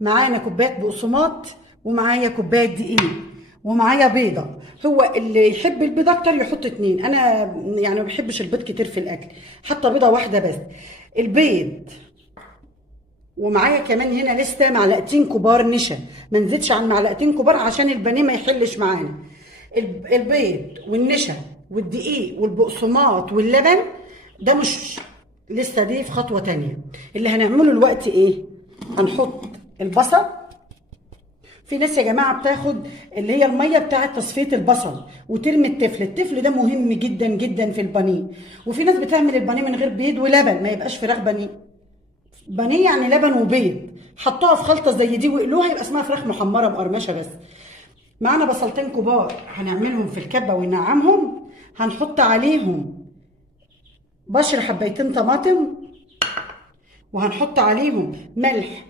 معانا كوبايه بقسماط، ومعايا كوبايه دقيق، ومعايا بيضه. هو اللي يحب البيض اكتر يحط اتنين، انا يعني ما بحبش البيض كتير في الاكل، حتى بيضه واحده بس. البيض، ومعايا كمان هنا لسه معلقتين كبار نشا، ما نزيدش عن معلقتين كبار عشان البانيه ما يحلش معانا. البيض والنشا والدقيق والبقسماط واللبن، ده مش لسه، دي في خطوة تانية. اللي هنعمله الوقت ايه؟ هنحط البصل. في ناس يا جماعة بتاخد اللي هي المية بتاعة تصفية البصل وترمي التفل ده مهم جدا جدا في البانيه. وفي ناس بتعمل البانيه من غير بيض ولبن، ما يبقاش فراخ بانيه. بانيه يعني لبن وبيض، حطوها في خلطة زي دي وقلوها يبقى اسمها فراخ محمرة مقرمشة بس. معانا بصلتين كبار هنعملهم في الكبة وننعمهم. هنحط عليهم بشر حبيتين طماطم، وهنحط عليهم ملح